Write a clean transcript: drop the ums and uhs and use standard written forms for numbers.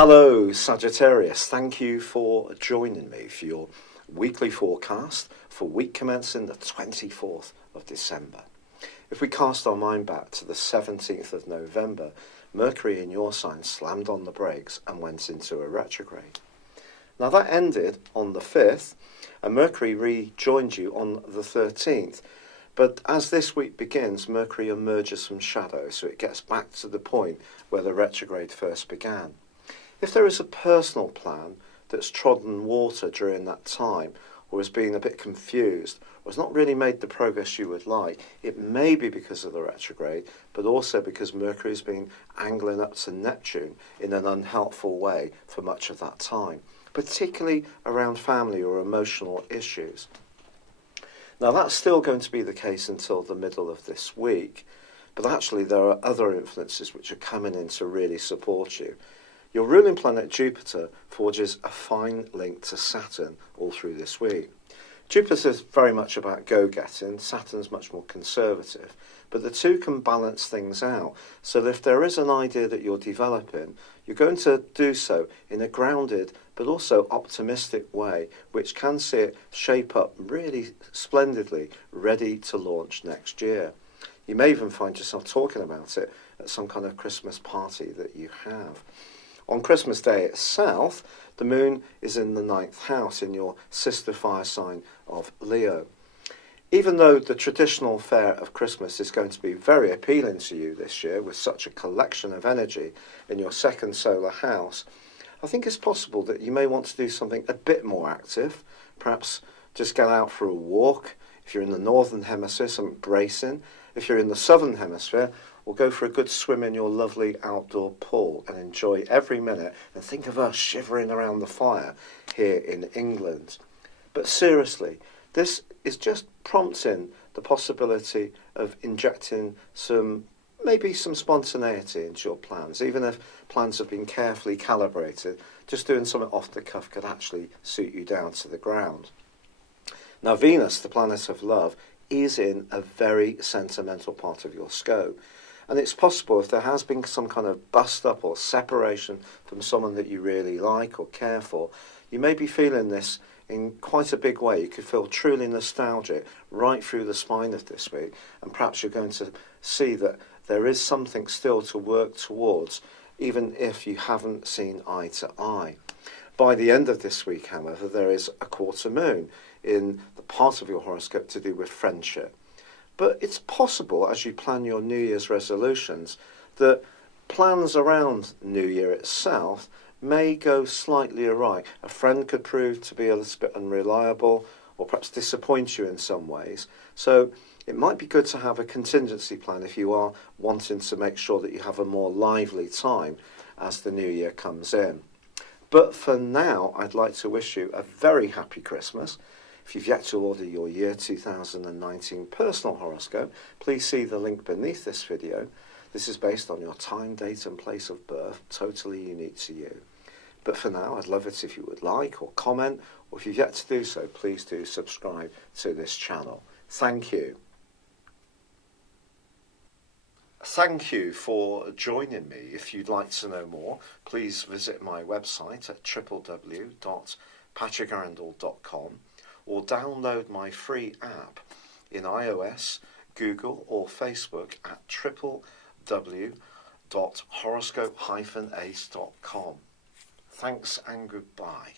Hello Sagittarius, thank you for joining me for your weekly forecast for week commencing the 24th of December. If we cast our mind back to the 17th of November, Mercury in your sign slammed on the brakes and went into a retrograde. Now that ended on the 5th and Mercury rejoined you on the 13th. But as this week begins, Mercury emerges from shadow, so it gets back to the point where the retrograde first began. If there is a personal plan that's trodden water during that time, or has been a bit confused, or has not really made the progress you would like, it may be because of the retrograde, but also because Mercury has been angling up to Neptune in an unhelpful way for much of that time, particularly around family or emotional issues. Now that's still going to be the case until the middle of this week, but actually there are other influences which are coming in to really support you. Your ruling planet Jupiter forges a fine link to Saturn all through this week. Jupiter is very much about go-getting, Saturn's much more conservative, but the two can balance things out, so that if there is an idea that you're developing, you're going to do so in a grounded but also optimistic way, which can see it shape up really splendidly, ready to launch next year. You may even find yourself talking about it at some kind of Christmas party that you have. On Christmas Day itself, the moon is in the 9th house in your sister fire sign of Leo. Even though the traditional fare of Christmas is going to be very appealing to you this year with such a collection of energy in your second solar house, I think it's possible that you may want to do something a bit more active, perhaps just get out for a walk. If you're in the northern hemisphere, some bracing. If you're in the southern hemisphere, or go for a good swim in your lovely outdoor pool and enjoy every minute, and think of us shivering around the fire here in England. But seriously, this is just prompting the possibility of injecting maybe some spontaneity into your plans. Even if plans have been carefully calibrated, just doing something off the cuff could actually suit you down to the ground. Now Venus, the planet of love, is in a very sentimental part of your scope. And it's possible if there has been some kind of bust up or separation from someone that you really like or care for, you may be feeling this in quite a big way. You could feel truly nostalgic right through the spine of this week, and perhaps you're going to see that there is something still to work towards, even if you haven't seen eye to eye. By the end of this week, however, there is a quarter moon in the part of your horoscope to do with friendship. But it's possible, as you plan your New Year's resolutions, that plans around New Year itself may go slightly awry. A friend could prove to be a little bit unreliable, or perhaps disappoint you in some ways. So it might be good to have a contingency plan if you are wanting to make sure that you have a more lively time as the New Year comes in. But for now, I'd like to wish you a very happy Christmas. If you've yet to order your year 2019 personal horoscope, please see the link beneath this video. This is based on your time, date and place of birth, totally unique to you. But for now, I'd love it if you would like or comment, or if you've yet to do so, please do subscribe to this channel. Thank you. Thank you for joining me. If you'd like to know more, please visit my website at www.patrickarundell.com. or download my free app in iOS, Google or Facebook at www.horoscope-ace.com. Thanks and goodbye.